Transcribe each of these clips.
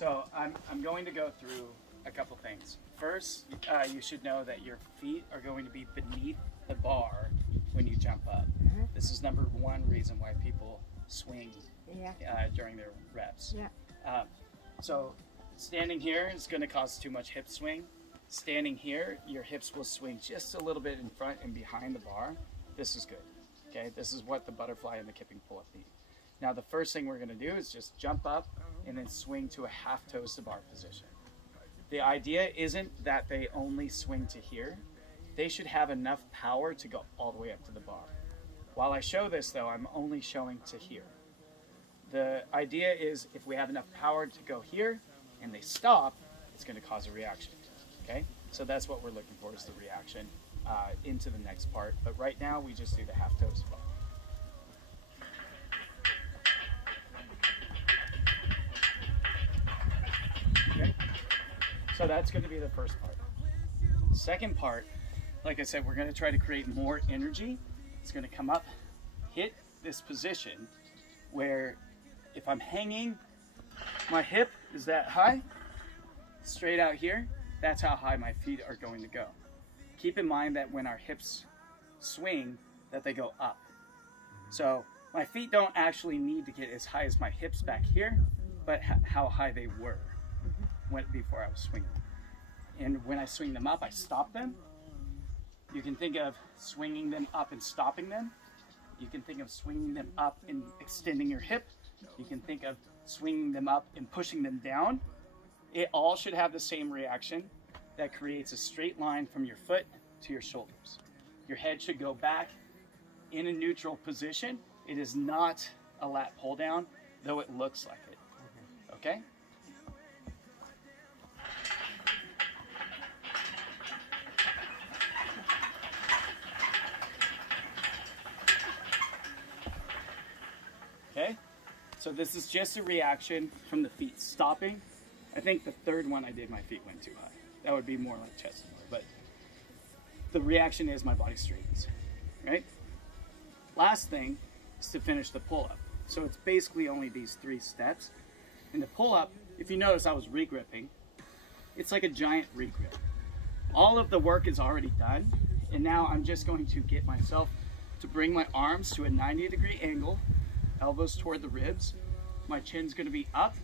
So I'm going to go through a couple things. First, you should know that your feet are going to be beneath the bar when you jump up. This is number one reason why people swing during their reps. So standing here is going to cause too much hip swing. Standing here, your hips will swing just a little bit in front and behind the bar. This is good. Okay, this is what the butterfly and the kipping pull-up need. Now the first thing we're going to do is just jump up and then swing to a half toes to bar position. The idea isn't that they only swing to here. They should have enough power to go all the way up to the bar. While I show this though, I'm only showing to here. The idea is if we have enough power to go here and they stop, it's going to cause a reaction. Okay, so that's what we're looking for, is the reaction into the next part. But right now we just do the half toes bar. Okay, so that's going to be the first part. Second part, like I said, we're going to try to create more energy. It's going to come up, hit this position where if I'm hanging, my hip is that high, straight out here, that's how high my feet are going to go. Keep in mind that when our hips swing, that they go up. So my feet don't actually need to get as high as my hips back here, but how high they were before I was swinging. And when I swing them up, I stop them. You can think of swinging them up and stopping them. You can think of swinging them up and extending your hip. You can think of swinging them up and pushing them down. It all should have the same reaction that creates a straight line from your foot to your shoulders. Your head should go back in a neutral position. It is not a lat pull down, though it looks like it. Okay? Okay? So this is just a reaction from the feet stopping. I think the third one I did, my feet went too high. That would be more like chest and lower, but the reaction is my body straightens, right? Last thing is to finish the pull-up. So it's basically only these 3 steps. In the pull-up, if you notice I was regripping, it's like a giant regrip. All of the work is already done, and now I'm just going to get myself to bring my arms to a 90-degree angle, elbows toward the ribs. My chin's going to be up,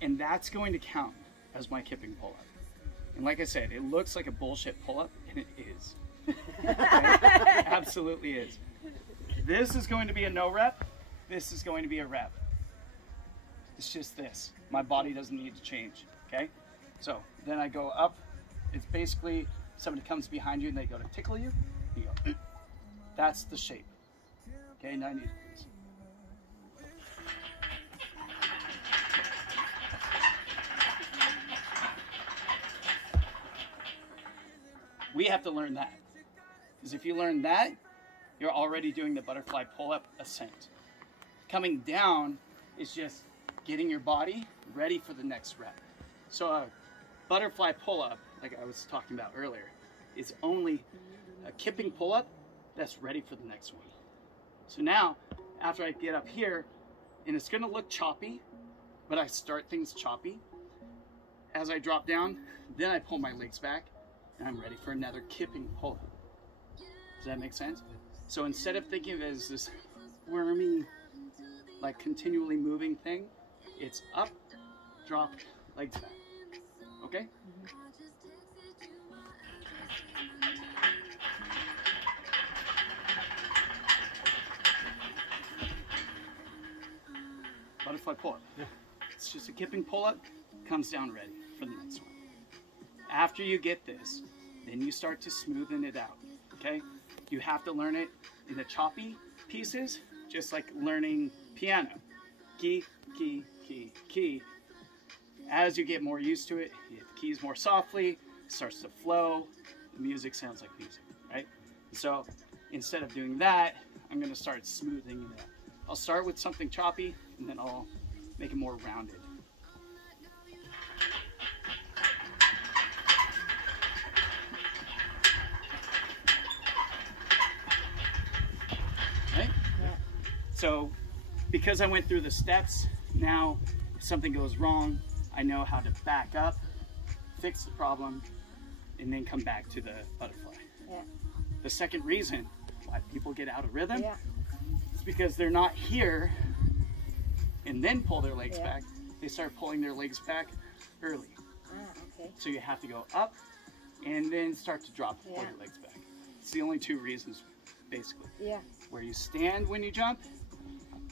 and that's going to count as my kipping pull-up. And like I said, it looks like a bullshit pull-up, and it is. Okay? It absolutely is. This is going to be a no rep. This is going to be a rep. It's just this. My body doesn't need to change, okay? So then I go up. It's basically somebody comes behind you and they go to tickle you. You go, that's the shape, okay, 90 degrees. We have to learn that, because if you learn that, you're already doing the butterfly pull-up ascent. Coming down is just getting your body ready for the next rep. So a butterfly pull-up, like I was talking about earlier, is only a kipping pull-up that's ready for the next one. So now, after I get up here, and it's gonna look choppy, but I start things choppy. As I drop down, then I pull my legs back, and I'm ready for another kipping pull-up. Does that make sense? So instead of thinking of it as this wormy, like continually moving thing, it's up, drop, legs back. Okay? Butterfly pull-up. It's just a kipping pull-up, comes down ready for the next one. After you get this, then you start to smoothen it out, okay? You have to learn it in the choppy pieces, just like learning piano. Key, key, key, key. As you get more used to it, you hit the keys more softly, it starts to flow, the music sounds like music, right? So instead of doing that, I'm gonna start smoothing it out. I'll start with something choppy, and then I'll make it more rounded. Right? So because I went through the steps, now if something goes wrong, I know how to back up, fix the problem, and then come back to the butterfly. Yeah. The second reason why people get out of rhythm Yeah. is because they're not here and then pull their legs Yeah. back. They start pulling their legs back early. Okay. So you have to go up and then start to drop, pull Yeah. your legs back. It's the only two reasons, basically. Yeah. Where you stand when you jump,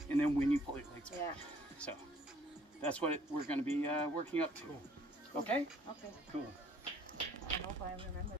and then when you pull your legs back. Yeah. So that's what we're going to be working up to. Okay? Okay. Cool. I hope I remember.